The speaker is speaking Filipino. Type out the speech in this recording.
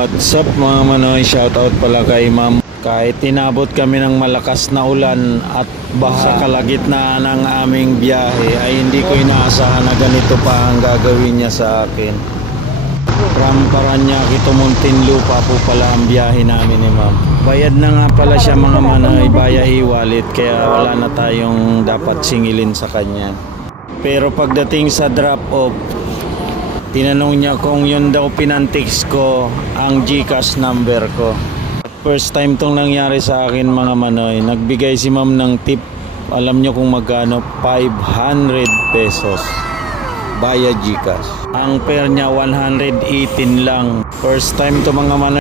What's up mga manoy, shoutout pala kay ma'am. Kahit tinabot kami ng malakas na ulan at baha sa kalagitnaan ng aming biyahe ay hindi ko inaasahan na ganito pa ang gagawin niya sa akin. From Paranaque to Muntinlupa po pala ang biyahe namin ni ma'am. Bayad na nga pala siya mga manoy, via e-wallet, kaya wala na tayong dapat singilin sa kanya. Pero pagdating sa drop off, tinanong niya kung yun daw pinantix ko ang GCash number ko. First time tong nangyari sa akin mga manoy. Nagbigay si ma'am ng tip. Alam niyo kung magkano? 500 pesos via GCash. Ang fare niya 118 lang. First time to mga manoy.